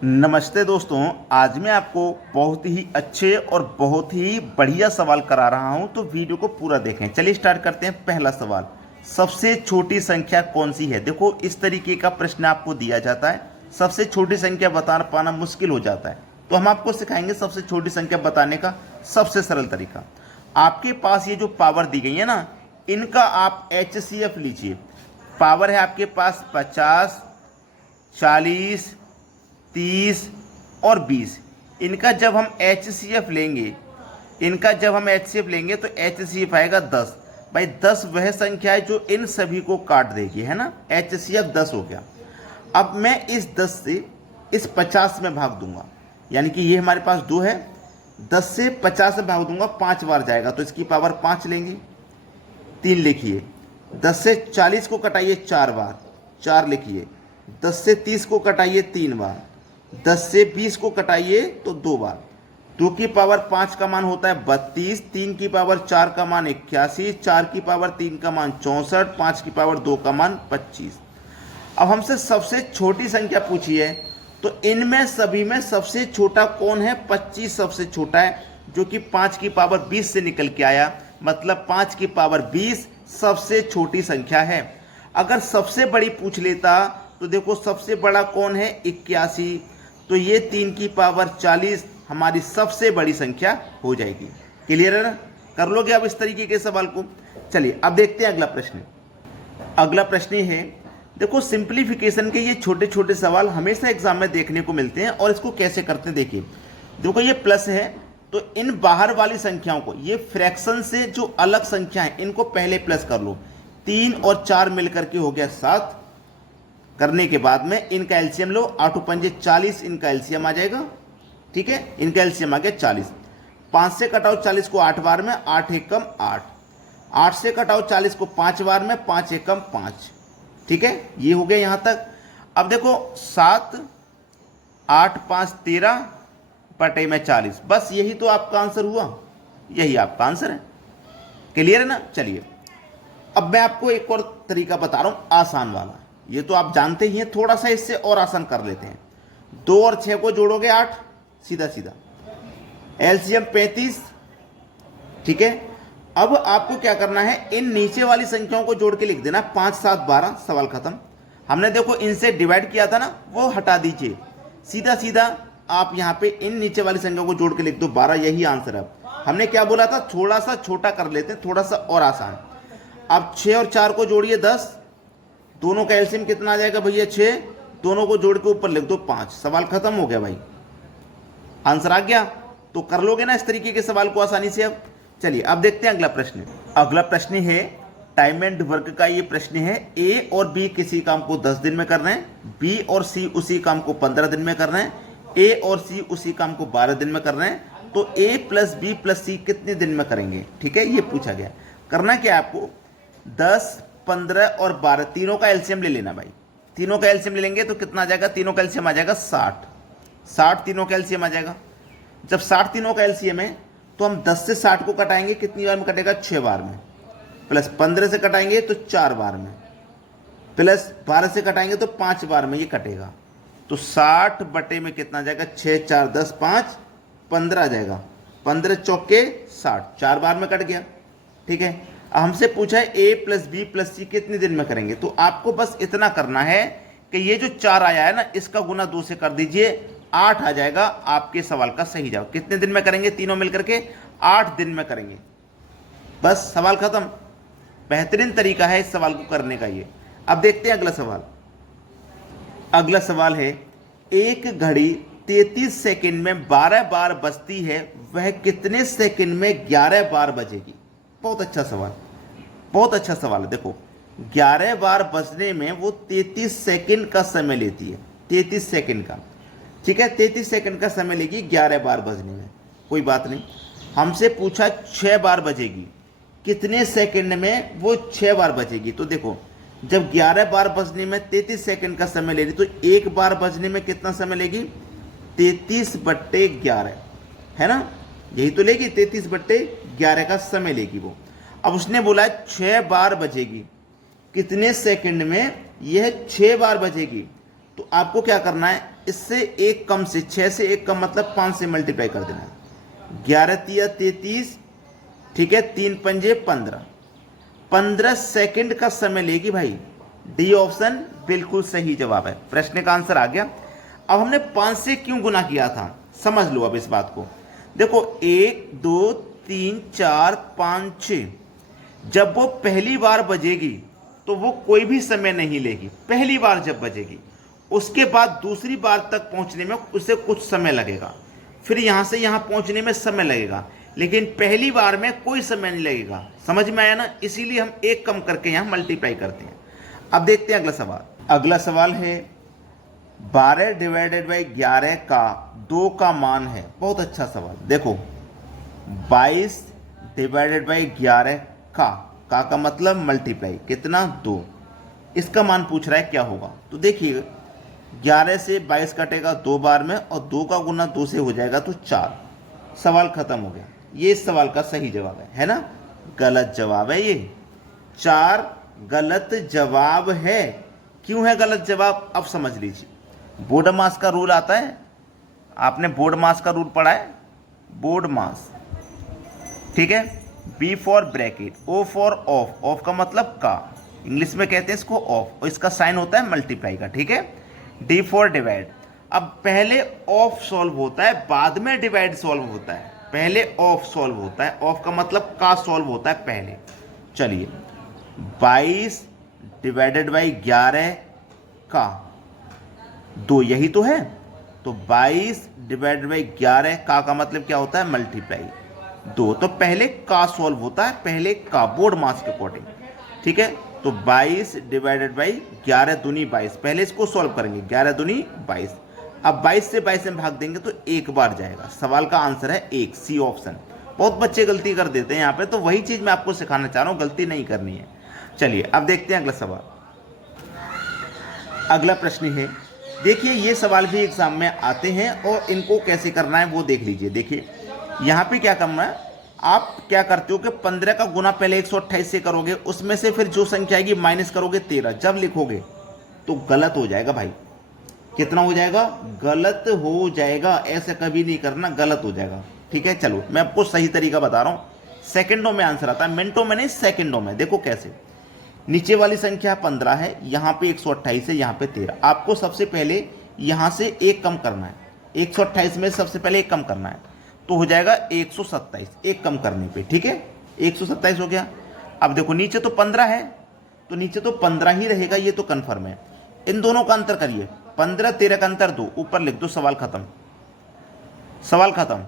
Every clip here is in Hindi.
नमस्ते दोस्तों। आज मैं आपको बहुत ही अच्छे और बहुत ही बढ़िया सवाल करा रहा हूं, तो वीडियो को पूरा देखें। चलिए स्टार्ट करते हैं। पहला सवाल, सबसे छोटी संख्या कौन सी है? देखो, इस तरीके का प्रश्न आपको दिया जाता है, सबसे छोटी संख्या बता पाना मुश्किल हो जाता है, तो हम आपको सिखाएंगे सबसे छोटी संख्या बताने का सबसे सरल तरीका। आपके पास ये जो पावर दी गई है ना, इनका आप HCF लीजिए। पावर है आपके पास 50, 40, 30 और 20। इनका जब हम HCF लेंगे, तो HCF आएगा 10। भाई 10 वह संख्या है जो इन सभी को काट देगी, है ना। HCF 10 हो गया। अब मैं इस 10 से इस 50 में भाग दूंगा, यानी कि ये हमारे पास 2 है। 10 से 50 में भाग दूंगा, 5 बार जाएगा, तो इसकी पावर 5 लेंगे। 3 लिखिए। 10 से 40 को कटाइए 4 बार, 4 लिखिए। 10 से 30 को कटाइए 3 बार। 10 से 20 को कटाइए तो 2 बार। 2 की पावर 5 का मान होता है 32, 3 की पावर 4 का मान 81, 4 की पावर 3 का मान 64, 5 की पावर 2 का मान 25। अब हमसे सबसे छोटी संख्या पूछी है, तो इनमें सभी में सबसे छोटा कौन है? 25 सबसे छोटा है, जो कि 5 की पावर 20 से निकल के आया, मतलब 5 की पावर 20 सबसे छोटी संख्या है। अगर सबसे बड़ी पूछ लेता तो देखो, सबसे बड़ा कौन है? 81, तो ये 3 की पावर 40 हमारी सबसे बड़ी संख्या हो जाएगी। क्लियर है ना? कर लोगे अब इस तरीके के सवाल को। चलिए अब देखते हैं अगला प्रश्न। अगला प्रश्न है, देखो सिंप्लीफिकेशन के ये छोटे छोटे सवाल हमेशा एग्जाम में देखने को मिलते हैं, और इसको कैसे करते हैं देखिए। देखो ये प्लस है, तो इन बाहर वाली संख्याओं को, ये फ्रैक्शन से जो अलग संख्या है, इनको पहले प्लस कर लो। 3 और 4 मिलकर के हो गया 7। करने के बाद में इनका एलसीएम लो, 8 पंजे 40 इनका एलसीएम आ जाएगा। ठीक है, इनका एलसीएम आ गया 40। 5 से कटाओ 40 को 8 बार में, 8 एकम 8। 8 से कटाओ 40 को 5 बार में, 5 एकम 5। ठीक है, ये हो गया यहां तक। अब देखो 7, 8, 5 13 बटे में 40, बस यही तो आपका आंसर हुआ, यही आपका आंसर है। क्लियर है ना? चलिए अब मैं आपको एक और तरीका बता रहा हूं, आसान वाला। ये तो आप जानते ही हैं, थोड़ा सा इससे और आसान कर लेते हैं। 2 और 6 को जोड़ोगे 8, सीधा सीधा एलसीएम 35। ठीक है, अब आपको क्या करना है, इन नीचे वाली संख्याओं को जोड़ के लिख देना। 5 7 12, सवाल खत्म। हमने देखो इनसे डिवाइड किया था ना, वो हटा दीजिए। सीधा सीधा आप यहाँ पे इन नीचे वाली संख्याओं को जोड़ के लिख दो 12, यही आंसर है। हमने क्या बोला था, थोड़ा सा छोटा कर लेते हैं, थोड़ा सा और आसान। अब 6 और 4 को जोड़िए 10, दोनों का एलसीएम कितना आ जाएगा भैया? 6। दोनों को जोड़ के ऊपर लिख दो 5, सवाल खत्म हो गया भाई, आंसर आ गया। तो कर लोगे ना इस तरीके के सवाल को आसानी से। अब चलिए अब देखते हैं अगला प्रश्न। अगला प्रश्न है टाइम एंड वर्क का। ये प्रश्न है, ए और बी किसी काम को 10 दिन में कर रहे हैं, बी और सी उसी काम को 15 दिन में कर रहे हैं, ए और सी उसी काम को 12 दिन में कर रहे हैं, तो ए प्लस बी प्लस सी कितने दिन में करेंगे? ठीक है, ये पूछा गया। करना क्या है आपको, 10, 15 और 12 तीनों का एलसीएम ले लेना भाई। तीनों का एलसीएम ले लेंगे तो कितना आ जाएगा? तीनों का एलसीएम आ जाएगा 60। 60 तीनों का एलसीएम आ जाएगा। जब 60 तीनों का एलसीएम है, तो हम 10 से 60 को कटाएंगे, कितनी बार में कटेगा? 6 बार में। प्लस 15 से कटाएंगे तो 4 बार में, प्लस 12 से कटाएंगे तो 5 बार में ये कटेगा। तो 60 बटे में कितना आ जाएगा? 6 4 10 5 15 आ जाएगा। 15 चौके 60, 4 बार में कट गया। ठीक है, हमसे पूछा है ए प्लस बी प्लस सी कितने दिन में करेंगे, तो आपको बस इतना करना है कि ये जो 4 आया है ना, इसका गुना 2 से कर दीजिए, 8 आ जाएगा आपके सवाल का सही जवाब। कितने दिन में करेंगे तीनों मिलकर के? 8 दिन में करेंगे, बस सवाल खत्म। बेहतरीन तरीका है इस सवाल को करने का ये। अब देखते हैं अगला सवाल। अगला सवाल है, एक घड़ी 33 सेकंड में 12 बार बजती है, वह कितने सेकंड में 11 बार बजेगी? बहुत अच्छा सवाल, बहुत अच्छा सवाल है। देखो 11 बार बजने में वो 33 सेकंड का समय लेती है, 33 सेकंड का। ठीक है, 33 सेकंड का समय लेगी 11 बार बजने में, कोई बात नहीं। हमसे पूछा 6 बार बजेगी, कितने सेकंड में वो 6 बार बजेगी? तो देखो, जब 11 बार बजने में 33 सेकंड का समय ले रही, तो एक बार बजने में कितना समय लेगी? 33 बट्टे 11, है ना, यही तो लेगी, 33 बट्टे 11 का समय लेगी वो। अब उसने बोला 6 बार बजेगी, कितने सेकंड में यह 6 बार बजेगी? तो आपको क्या करना है, इससे एक कम से, 6 से एक कम मतलब 5 से मल्टीप्लाई कर देना। 11 तिया 33, ठीक है, 3 पंजे 15, 15 सेकंड का समय लेगी भाई। डी ऑप्शन बिल्कुल सही जवाब है। प्रश्न का आंसर आ गया। अब हमने 5 से क्यों गुना किया था, समझ लो अब इस बात को। देखो 1 2 3 4 5 6, जब वो पहली बार बजेगी तो वो कोई भी समय नहीं लेगी। पहली बार जब बजेगी, उसके बाद दूसरी बार तक पहुंचने में उसे कुछ समय लगेगा, फिर यहां से यहां पहुंचने में समय लगेगा, लेकिन पहली बार में कोई समय नहीं लगेगा। समझ में आया ना? इसीलिए हम एक कम करके यहां मल्टीप्लाई करते हैं। अब देखते हैं अगला सवाल। अगला सवाल है 12 डिवाइडेड बाई 11 का 2 का मान है। बहुत अच्छा सवाल। देखो 22 डिवाइडेड बाई 11 का मतलब मल्टीप्लाई कितना, 2। इसका मान पूछ रहा है क्या होगा। तो देखिए 11 से 22 कटेगा 2 बार में, और 2 का गुना 2 से हो जाएगा तो 4। सवाल खत्म हो गया। ये इस सवाल का सही जवाब है ना? गलत जवाब है ये। 4 गलत जवाब है। क्यों है गलत जवाब, अब समझ लीजिए। बोर्ड मास का रूल आता है, आपने बोर्ड मास का रूल पढ़ा है, बोर्ड मास, ठीक है। B for bracket, O for of, of का मतलब का, इंग्लिश में कहते हैं इसको ऑफ, और इसका साइन होता है मल्टीप्लाई का, ठीक है। D for divide. अब पहले ऑफ सॉल्व होता है, बाद में डिवाइड सॉल्व होता है। पहले ऑफ सॉल्व होता है, ऑफ का मतलब का सॉल्व होता है पहले। चलिए 22 डिवाइडेड बाई 11 का 2, यही तो है। तो 22 डिवाइडेड बाई 11 का मतलब क्या होता है, मल्टीप्लाई 2। तो पहले का सॉल्व होता है, पहले का, बोर्ड मास के अकॉर्डिंग, ठीक है। तो 22 डिवाइडेड बाई 11 दूनी 22, पहले इसको सॉल्व करेंगे, 11 दूनी 22। अब 22 से 22 में भाग देंगे तो एक बार जाएगा। सवाल का आंसर है 1, सी ऑप्शन। बहुत बच्चे गलती कर देते हैं यहाँ पे, तो वही चीज मैं आपको सिखाना चाह रहा हूँ, गलती नहीं करनी है। चलिए अब देखते हैं अगला सवाल। अगला प्रश्न है, देखिए ये सवाल भी एग्जाम में आते हैं और इनको कैसे करना है वो देख लीजिए। देखिए यहाँ पे क्या करना है, आप क्या करते हो कि 15 का गुना पहले 128 से करोगे, उसमें से फिर जो संख्या आएगी माइनस करोगे 13। जब लिखोगे तो गलत हो जाएगा भाई। कितना हो जाएगा, गलत हो जाएगा। ऐसा कभी नहीं करना, गलत हो जाएगा, ठीक है। चलो मैं आपको सही तरीका बता रहा हूं। सेकंडों में आंसर आता है, मिनटों में नहीं, सेकंडों में। देखो कैसे, नीचे वाली संख्या 15 है, यहां पे 128 है, यहां पे 13। आपको सबसे पहले यहां से एक कम करना है, 128 में सबसे पहले एक कम करना है, तो हो जाएगा 127, एक कम करने पे, ठीक है। 127 हो गया। अब देखो नीचे तो 15 है, तो नीचे तो 15 ही रहेगा, ये तो कन्फर्म है। इन दोनों का अंतर करिए, 15 13 का अंतर 2, ऊपर लिख दो, सवाल खत्म। सवाल खत्म।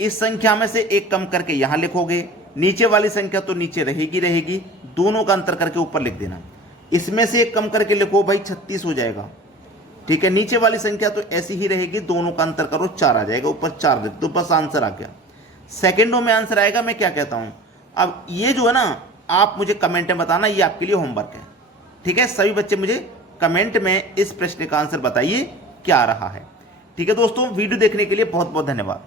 इस संख्या में से एक कम करके यहां लिखोगे, नीचे वाली संख्या तो नीचे रहेगी, दोनों का अंतर करके ऊपर लिख देना। इसमें से एक कम करके लिखो भाई, 36 हो जाएगा, ठीक है। नीचे वाली संख्या तो ऐसी ही रहेगी, दोनों का अंतर करो, 4 आ जाएगा, ऊपर 4 लिख दो, बस आंसर आ गया। सेकंडों में आंसर आएगा। मैं क्या कहता हूं, अब ये जो है ना, आप मुझे कमेंट में बताना, ये आपके लिए होमवर्क है, ठीक है। सभी बच्चे मुझे कमेंट में इस प्रश्न का आंसर बताइए क्या रहा है, ठीक है। दोस्तों वीडियो देखने के लिए बहुत बहुत धन्यवाद।